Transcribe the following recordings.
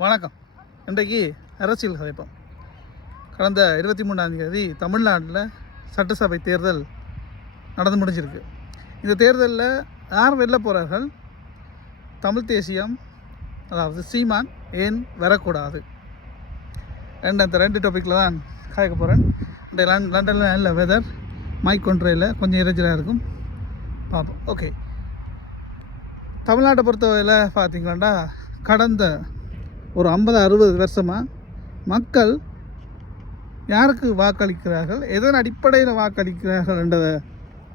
வணக்கம். இன்றைக்கு அரசியல் கதைப்போம். கடந்த 23ஆம் தேதி தமிழ்நாட்டில் சட்டசபை தேர்தல் நடந்து முடிஞ்சிருக்கு. இந்த தேர்தலில் யார் வெல்ல போகிறார்கள்? தமிழ் தேசியம், அதாவது சீமான் ஏன் வரக்கூடாது அந்த 2 டாப்பிக்கில் தான் கேட்க போகிறேன். லண்டனில் நல்ல வெதர், மைக் கொன்றையில் கொஞ்சம் இறைச்சலாக இருக்கும், பார்ப்போம். ஓகே, தமிழ்நாட்டை பொறுத்தவரையில் பார்த்திங்களாண்டா கடந்த ஒரு 50-60 வருஷமாக மக்கள் யாருக்கு வாக்களிக்கிறார்கள், எதன் அடிப்படையில் வாக்களிக்கிறார்கள் என்றதை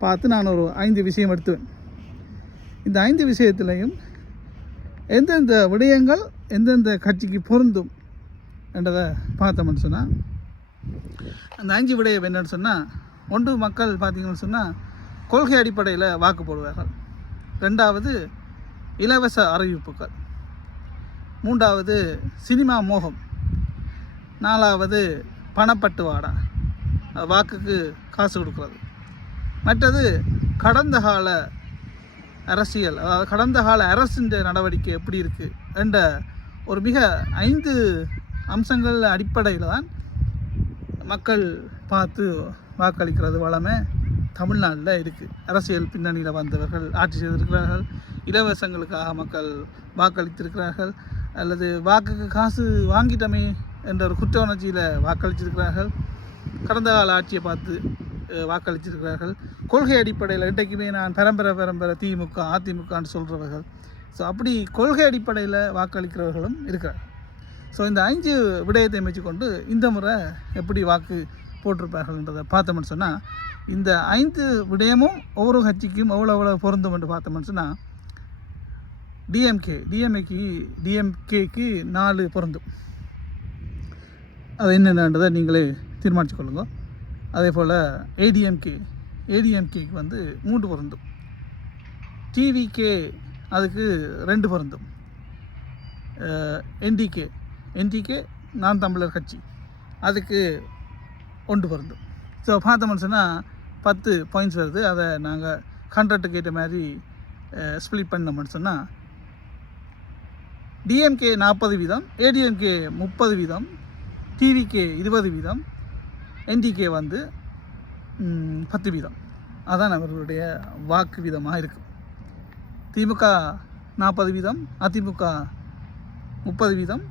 பார்த்து நான் ஒரு 5 விஷயம் எடுத்துவேன். இந்த 5 விஷயத்திலையும் எந்தெந்த விடயங்கள் எந்தெந்த கட்சிக்கு பொருந்தும் என்றதை பார்த்தோம்னு சொன்னால், அந்த 5 விடயம் என்னன்னு சொன்னால், ஒன்று மக்கள் பார்த்திங்கன்னு சொன்னால் கொள்கை அடிப்படையில் வாக்கு போடுவார்கள். 2வது இலவச அறிவிப்புகள். 3வது சினிமா மோகம். 4வது பணப்பட்டுவாடா, வாக்குக்கு காசு கொடுக்குறது. மற்றது கடந்த கால அரசியல், அதாவது கடந்த கால அரசின் நடவடிக்கை எப்படி இருக்குது என்ற ஒரு மிக 5 அம்சங்கள் அடிப்படையில் தான் மக்கள் பார்த்து வாக்களிக்கிறது வளமே தமிழ்நாட்டில் இருக்குது. அரசியல் பின்னணியில் வந்தவர்கள் ஆட்சி செய்திருக்கிறார்கள், இலவசங்களுக்காக மக்கள் வாக்களித்திருக்கிறார்கள், அல்லது வாக்குக்கு காசு வாங்கிட்டமே என்ற ஒரு குற்ற உணர்ச்சியில் வாக்களிச்சிருக்கிறார்கள், கடந்த கால ஆட்சியை பார்த்து வாக்களிச்சிருக்கிறார்கள். கொள்கை அடிப்படையில் இன்றைக்குமே நான் பரம்பரை திமுக அதிமுகன்னு சொல்கிறவர்கள். ஸோ அப்படி கொள்கை அடிப்படையில் வாக்களிக்கிறவர்களும் இருக்கிறார்கள். ஸோ இந்த 5 விடயத்தை வச்சுக்கொண்டு இந்த முறை எப்படி வாக்கு போட்டிருப்பார்கள்ன்றதை பார்த்தோம்னு சொன்னால், இந்த 5 விடயமும் ஒவ்வொரு கட்சிக்கும் எவ்வளோ பொருந்தும் என்று பார்த்தோம்னு சொன்னால், டிஎம்கேக்கு 4 பொருந்தும். அது என்னென்னன்றதை நீங்களே தீர்மானித்து கொள்ளுங்க. அதே போல் ஏடிஎம்கேக்கு வந்து 3 பொருந்தும். டிவிகே அதுக்கு 2 பொருந்தும். என்டிகே நான் தமிழர் கட்சி அதுக்கு 1 பொருந்தும். ஸோ பார்த்தோம்னு சொன்னால் 10 பாயிண்ட்ஸ் வருது. அதை நாங்கள் 100க்கு ஏற்ற மாதிரி ஸ்ப்ளிட் பண்ணோம்னு சொன்னால், டிஎம்கே 40%, ஏடிஎம்கே 30%, டிவிகே 20%, என்டிகே வந்து 10%. அதான் அவர்களுடைய வாக்கு வீதமாக இருக்கும். திமுக 40%, அதிமுக 30%,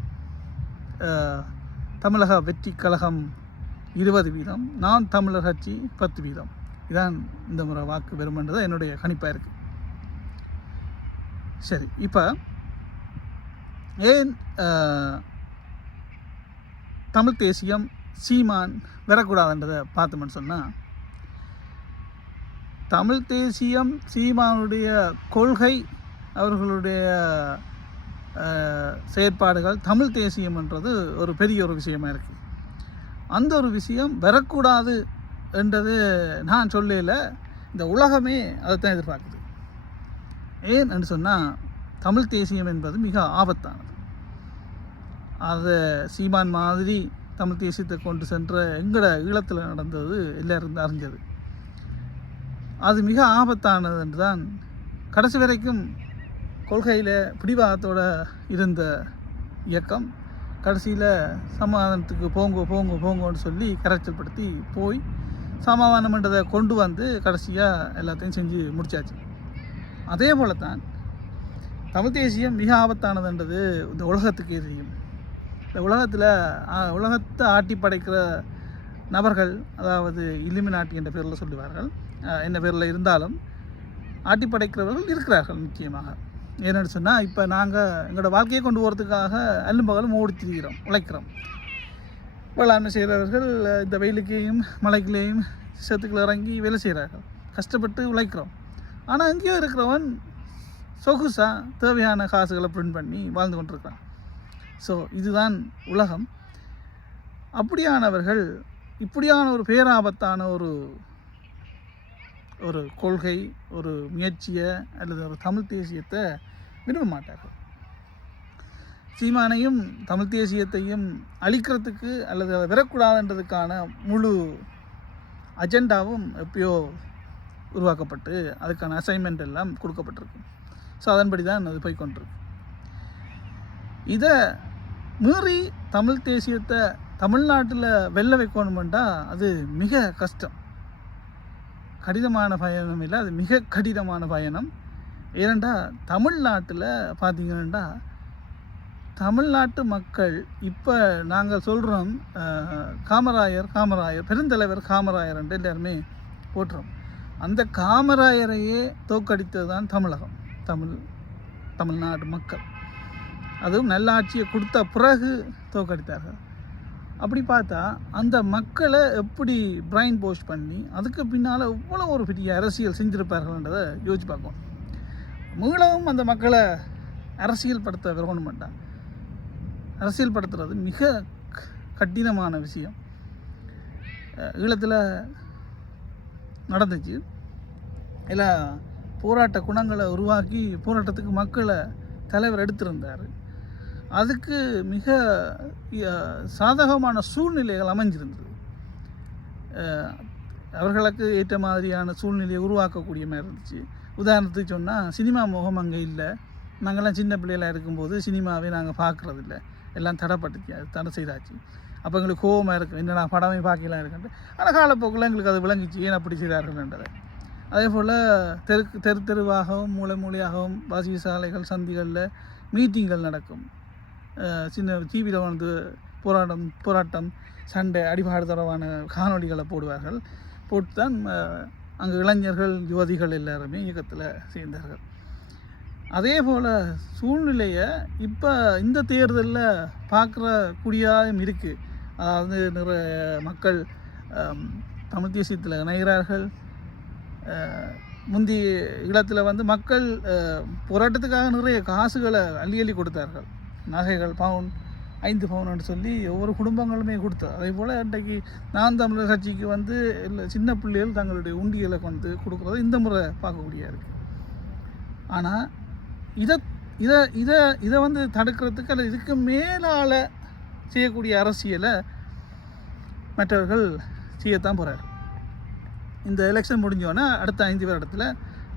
தமிழக வெற்றி கழகம் 20%, நான் தமிழர் கட்சி 10%. இதான் இந்த முறை வாக்கு பெறுமென்றது என்னுடைய கணிப்பாக இருக்குது. சரி, இப்போ ஏன் தமிழ் தேசியம் சீமான் வரக்கூடாதுன்றதை பார்த்தோம்னு சொன்னால், தமிழ் தேசியம் சீமானுடைய கொள்கை, அவர்களுடைய செயற்பாடுகள், தமிழ் தேசியம்ன்றது ஒரு பெரிய ஒரு விஷயமாக இருக்குது. அந்த ஒரு விஷயம் வரக்கூடாது என்றது நான் சொல்லல, இந்த உலகமே அதைத்தான் எதிர்பார்க்குது. ஏன் என்று சொன்னால், தமிழ் தேசியம் என்பது மிக ஆபத்தானது. அதை சீமான் மாதிரி தமிழ் தேசியத்தை கொண்டு சென்ற எங்கட ஈழத்தில் நடந்தது எல்லாரும் அறிஞ்சது. அது மிக ஆபத்தானது என்று தான் கடைசி வரைக்கும் கொள்கையில் பிடிவாதத்தோடு இருந்த இயக்கம் கடைசியில் சமாதானத்துக்கு போங்கன்னு சொல்லி கரைச்சல்படுத்தி போய் சமாதானம்ன்றதை கொண்டு வந்து கடைசியாக எல்லாத்தையும் செஞ்சு முடிச்சாச்சு. அதே போல தான் தமிழ் தேசியம் மிக ஆபத்தானதுன்றது இந்த உலகத்துக்கே தெரியும். இந்த உலகத்தை ஆட்டி படைக்கிற நபர்கள், அதாவது இல்லுமினாட்டி என்ற பேரில் சொல்லுவார்கள், என்ன பேரில் இருந்தாலும் ஆட்டி படைக்கிறவர்கள் இருக்கிறார்கள் நிச்சயமாக. ஏன்னு சொன்னால், இப்போ நாங்கள் எங்களோட வாழ்க்கையை கொண்டு போகிறதுக்காக அல்லும் பகலும் ஓடித்திருக்கிறோம், உழைக்கிறோம். வேளாண்மை செய்கிறவர்கள் இந்த வெயிலுக்கையும் மழைக்குள்ளேயும் சேத்துக்கள் இறங்கி வேலை செய்கிறார்கள், கஷ்டப்பட்டு உழைக்கிறோம். ஆனால் எங்கேயோ இருக்கிறவன் சொகுசாக தேவையான காசுகளை பிரிண்ட் பண்ணி வாழ்ந்து கொண்டிருக்கிறான். ஸோ இதுதான் உலகம். அப்படியானவர்கள் இப்படியான ஒரு பேராபத்தான ஒரு கொள்கை, ஒரு முயற்சியை அல்லது ஒரு தமிழ் தேசியத்தை விரும்ப மாட்டார்கள். சீமானையும் தமிழ் தேசியத்தையும் அழிக்கிறதுக்கு அல்லது அதை வரக்கூடாதுன்றதுக்கான முழு அஜெண்டாவும் எப்பயோ உருவாக்கப்பட்டு அதுக்கான அசைன்மெண்ட் எல்லாம் கொடுக்கப்பட்டிருக்கு. ஸோ அதன்படி தான் அது போய்கொண்டிருக்கு. இதை மீறி தமிழ் தேசியத்தை தமிழ்நாட்டில் வெல்ல வைக்கணுமெண்டா அது மிக கஷ்டம். கடினமான பயணம் இல்லை, அது மிக கடினமான பயணம். ஏனெண்டா தமிழ்நாட்டில் பார்த்தீங்கன்னா தமிழ்நாட்டு மக்கள் இப்போ நாங்கள் சொல்கிறோம் காமராயர் பெருந்தலைவர் காமராயர் என்று எல்லாருமே போட்டுறோம். அந்த காமராயரையே தோற்கடித்தது தான் தமிழகம், தமிழ்நாடு மக்கள். அதுவும் நல்லாட்சியை கொடுத்த பிறகு தோற்கடித்தார்கள். அப்படி பார்த்தா அந்த மக்களை எப்படி பிரைன் வாஷ் பண்ணி அதுக்கு பின்னால் இவ்வளோ ஒரு பெரிய அரசியல் செஞ்சுருப்பார்கள்ன்றதை யோசிச்சு பார்ப்போம். மீளவும் அந்த மக்களை அரசியல் படுத்த விரும்பமாட்டான். அரசியல் படுத்துறது மிக கடினமான விஷயம். ஈழத்தில் நடந்துச்சு. இல்லை போராட்ட குணங்களை உருவாக்கி போராட்டத்துக்கு மக்களை தலைவர் எடுத்திருந்தார். அதுக்கு மிக சாதகமான சூழ்நிலைகள் அமைஞ்சிருந்தது. அவர்களுக்கு ஏற்ற மாதிரியான சூழ்நிலையை உருவாக்கக்கூடிய மாதிரி இருந்துச்சு. உதாரணத்துக்கு சொன்னால் சினிமா முகம் அங்கே இல்லை. நாங்கள்லாம் சின்ன பிள்ளைகளாக இருக்கும்போது சினிமாவே நாங்கள் பார்க்குறதில்ல, எல்லாம் தடைப்பட்டுச்சு, அது தடை செய்தாச்சு. அப்போ எங்களுக்கு கோபமாக இருக்கும், என்னடா படமே பார்க்கலாம் இருக்குன்ட்டு. ஆனால் காலப்போக்கில் எங்களுக்கு அது விளங்கிச்சு ஏன் அப்படி செய்தார்கள்ன்றதை. அதே போல் தெருவாகவும் மூலையாகவும் வாசிய சாலைகள் சந்திகளில் மீட்டிங்கள் நடக்கும். சின்ன டிவியில் வந்து போராட்டம் சண்டை அடிபாடு தொடர்பான காணொலிகளை போடுவார்கள். போட்டு தான் அங்கே இளைஞர்கள் யுவதிகள் எல்லாருமே இயக்கத்தில் சேர்ந்தார்கள். அதே போல் சூழ்நிலையை இப்போ இந்த தேர்தலில் பார்க்குற கூடியாயும் இருக்குது. அதாவது நிறைய மக்கள் தமிழ் தேசியத்தில் இணைகிறார்கள். முந்தி இடத்துல வந்து மக்கள் போராட்டத்துக்காக நிறைய காசுகளை அள்ளி கொடுத்தார்கள். நகைகள் பவுன் 5 பவுன் சொல்லி ஒவ்வொரு குடும்பங்களுமே கொடுத்தார். அதே போல் இன்றைக்கு நான் தமிழர் கட்சிக்கு வந்து இல்லை சின்ன பிள்ளைகள் தங்களுடைய உண்டியலை கொண்டு கொடுக்குறது இந்த முறை பார்க்கக்கூடிய இருக்குது. ஆனால் இதை இதை இதை இதை வந்து தடுக்கிறதுக்கு அல்லது இதுக்கு மேலால் செய்யக்கூடிய அரசியலை மற்றவர்கள் செய்யத்தான் போகிறார். இந்த எலெக்ஷன் முடிஞ்சோன்னா அடுத்த 5 வருடத்தில்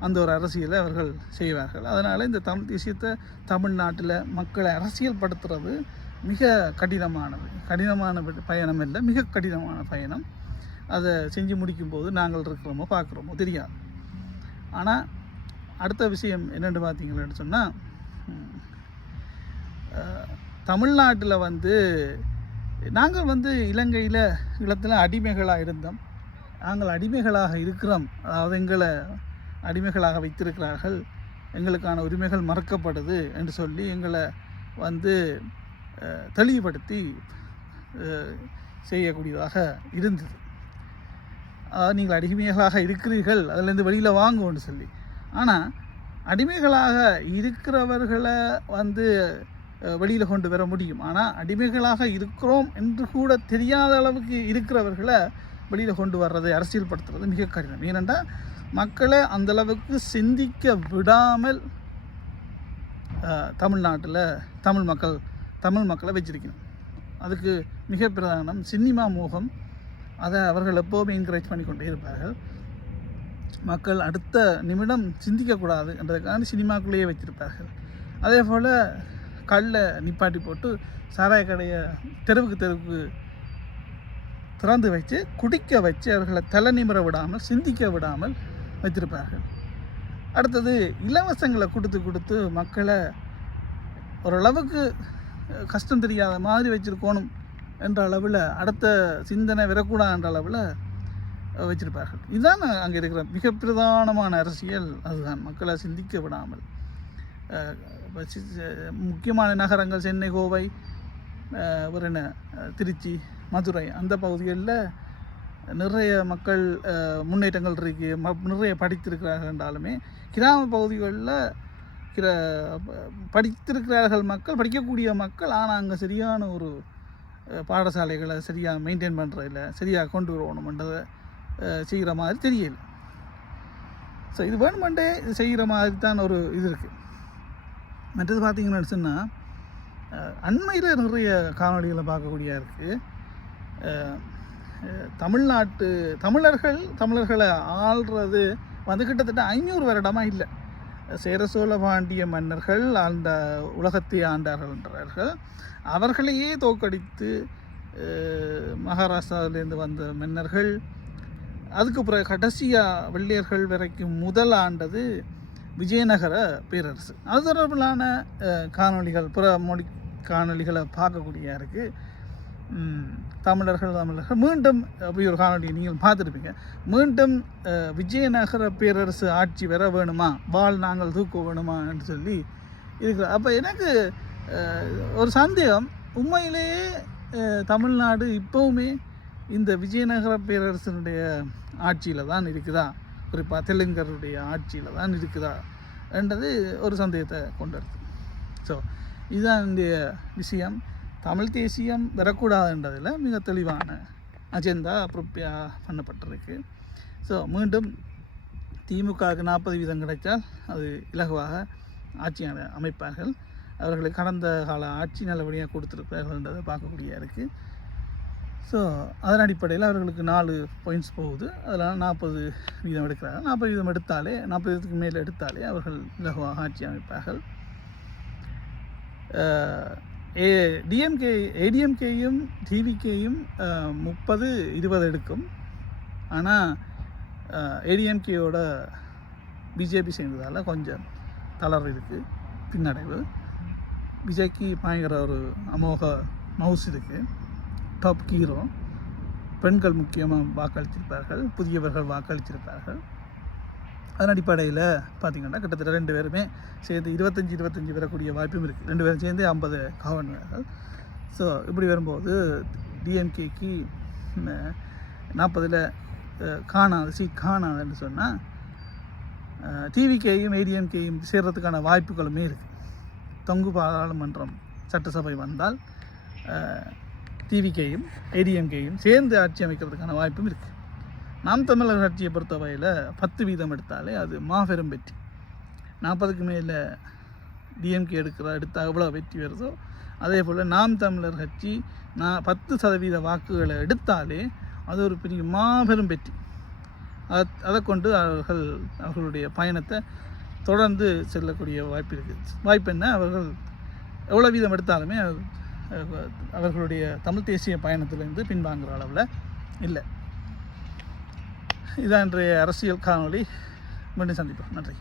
அந்த ஒரு அரசியலை அவர்கள் செய்வார்கள். அதனால் இந்த தமிழ் தேசியத்தை தமிழ்நாட்டில் மக்களை அரசியல் படுத்துறது மிக கடினமான பயணம் இல்லை, மிக கடினமான பயணம். அதை செஞ்சு முடிக்கும்போது நாங்கள் இருக்கிறோமோ பார்க்குறோமோ தெரியாது. ஆனால் அடுத்த விஷயம் என்னென்னு பார்த்தீங்கன்னு சொன்னால், தமிழ்நாட்டில் வந்து நாங்கள் வந்து ஈழத்தில் அடிமைகளாக இருந்தோம். நாங்கள் அடிமைகளாக இருக்கிறோம், அதாவது எங்களை அடிமைகளாக வைத்திருக்கிறார்கள், எங்களுக்கான உரிமைகள் மறுக்கப்படுது என்று சொல்லி எங்களை வந்து தெளிவுபடுத்தி செய்யக்கூடியதாக இருந்தது. அதாவது நீங்கள் அடிமைகளாக இருக்கிறீர்கள், அதிலேருந்து வெளியில் வாங்குவோன்னு சொல்லி. ஆனால் அடிமைகளாக இருக்கிறவர்களை வந்து வெளியில் கொண்டு வர முடியும். ஆனால் அடிமைகளாக இருக்கிறோம் என்று கூட தெரியாத அளவுக்கு இருக்கிறவர்களை வெளியில் கொண்டு வர்றது, அரசியல் படுத்துறது மிக கடினம். ஏனென்றால் மக்களை அந்தளவுக்கு சிந்திக்க விடாமல் தமிழ்நாட்டில் தமிழ் மக்களை வச்சிருக்கணும். அதுக்கு மிக பிரதானம் சினிமா மோகம். அதை அவர்கள் எப்போவுமே என்கரேஜ் பண்ணி கொண்டே இருப்பார்கள். மக்கள் அடுத்த நிமிடம் சிந்திக்கக்கூடாது என்றதுக்காக சினிமாக்குள்ளேயே வச்சிருப்பார்கள். அதே போல் கல்லை நிப்பாட்டி போட்டு சாராய கடையை தெருவுக்கு திறந்து வச்சு குடிக்க வச்சு அவர்களை தலை நிமிர விடாமல் சிந்திக்க விடாமல் வைத்திருப்பார்கள். அடுத்தது இலவசங்களை கொடுத்து மக்களை ஓரளவுக்கு கஷ்டம் தெரியாத மாதிரி வச்சுருக்கணும் என்ற அளவில், அடுத்த சிந்தனை வரக்கூடாது என்ற அளவில் வச்சிருப்பார்கள். இதுதான் அங்கே இருக்கிற மிக பிரதானமான அரசியல். அதுதான் மக்களை சிந்திக்க விடாமல். முக்கியமான நகரங்கள் சென்னை, கோவை, ஒரு என்ன திருச்சி, மதுரை அந்த பகுதிகளில் நிறைய மக்கள் முன்னேற்றங்கள் இருக்குது, நிறைய படித்திருக்கிறார்கள் என்றாலுமே கிராம பகுதிகளில் படித்திருக்கிறார்கள் மக்கள், படிக்கக்கூடிய மக்கள். ஆனால் அங்கே சரியான ஒரு பாடசாலைகளை சரியாக மெயின்டைன் பண்ணுறதில்ல, சரியாக கொண்டு வரணுமென்றதை செய்கிற மாதிரி தெரியல. ஸோ இது வேணுமெண்டே இது செய்கிற மாதிரி தான் ஒரு இது இருக்குது. மற்றது பார்த்திங்கன்னு சொன்னால் அண்மையில் நிறைய காணொலிகளை பார்க்கக்கூடியா இருக்குது. தமிழர்களை ஆள்றது வந்து கிட்டத்தட்ட 500 வருடமாக இல்லை. சேர சோழ பாண்டிய மன்னர்கள் அந்த உலகத்தை ஆண்டார்கள் என்றார்கள். அவர்களையே தோற்கடித்து மகாராஷ்டிராவிலேருந்து வந்த மன்னர்கள், அதுக்கு பிறகு கடைசியாக வெள்ளையர்கள் வரைக்கும் முதல் ஆண்டது விஜயநகர பேரரசு. அது தொடர்பிலான காணொளிகள், பிற மொழி காணொளிகளை பார்க்கக்கூடிய இருக்குது. தமிழர்கள் மீண்டும் அப்படி ஒரு காணொலியை நீங்கள் பார்த்துருப்பீங்க. மீண்டும் விஜயநகர பேரரசு ஆட்சி வர வேணுமா, வாள் நாங்கள் தூக்க வேணுமா என்று சொல்லி இருக்கிற. அப்போ எனக்கு ஒரு சந்தேகம், உண்மையிலேயே தமிழ்நாடு இப்போவுமே இந்த விஜயநகர பேரரசனுடைய ஆட்சியில் தான் இருக்குதா, குறிப்பாக தெலுங்கருடைய ஆட்சியில் தான் இருக்குதா என்றது ஒரு சந்தேகத்தை கொண்டு வருது. ஸோ இதுதான் இந்த விஷயம். தமிழ் தேசியம் வரக்கூடாதுன்றதில் மிக தெளிவான அஜெண்டா ப்ரிப்பேர் பண்ணப்பட்டிருக்கு. ஸோ மீண்டும் திமுகவுக்கு 40% கிடைத்தால் அது இலகுவாக ஆட்சி அமைப்பார்கள். அவர்களுக்கு கடந்த கால ஆட்சி நல்லபடியாக கொடுத்துருப்பார்கள்ன்றதை பார்க்கக்கூடிய இருக்குது. ஸோ அதன் அடிப்படையில் அவர்களுக்கு 4 பாயிண்ட்ஸ் போகுது. அதில் 40% எடுக்கிறாங்க. 40% எடுத்தாலே, 40%க்கு மேலே எடுத்தாலே அவர்கள் இலகுவாக ஆட்சி அமைப்பார்கள். ஏடிஎம்கேயும் டிவிகேயும் 30-20 எடுக்கும். ஆனால் ஏடிஎம்கேயோட பிஜேபி சேர்ந்ததால் கொஞ்சம் தளர்வு இருக்குது, பின்னடைவு. விஜய்க்கு பயங்கர ஒரு அமோக மவுஸ் இருக்குது, டாப் ஹீரோ. பெண்கள் முக்கியமாக வாக்களித்திருப்பார்கள், புதியவர்கள் வாக்களித்திருப்பார்கள். அதன் அடிப்படையில் பார்த்திங்கன்னா கிட்டத்தட்ட 2 பேருமே சேர்ந்து 25 வரக்கூடிய வாய்ப்பும் இருக்குது. 2 பேரும் சேர்ந்து 50 கவர்னர்கள். ஸோ இப்படி வரும்போது டிஎம்கேக்கு 40 காணாது, சீட் காணாதுன்னு சொன்னால் டிவிகேயும் ஏடிஎம்கேயும் சேர்கிறதுக்கான வாய்ப்புகளுமே இருக்குது. தொங்கு பாராளுமன்றம் சட்டசபை வந்தால் டிவிகேயும் ஏடிஎம்கேயும் சேர்ந்து ஆட்சி அமைக்கிறதுக்கான வாய்ப்பும் இருக்குது. நாம் தமிழர் கட்சியை பொறுத்தவரையில் 10% எடுத்தாலே அது மாபெரும் வெற்றி. 40க்கு மேலே டிஎம்கே எடுத்தால் எவ்வளோ வெற்றி வருதோ அதே போல் நாம் தமிழர் கட்சி 10% வாக்குகளை எடுத்தாலே அது ஒரு பெரிய மாபெரும் வெற்றி. அதை கொண்டு அவர்களுடைய பயணத்தை தொடர்ந்து செல்லக்கூடிய வாய்ப்பு இருக்குது. வாய்ப்பு என்ன, அவர்கள் எவ்வளோ வீதம் எடுத்தாலுமே அவர்களுடைய தமிழ் தேசிய பயணத்திலிருந்து பின்வாங்குகிற அளவில் இல்லை. இதான் இன்றைய அரசியல் காணொளி. மீண்டும் சந்திப்போம். நன்றி.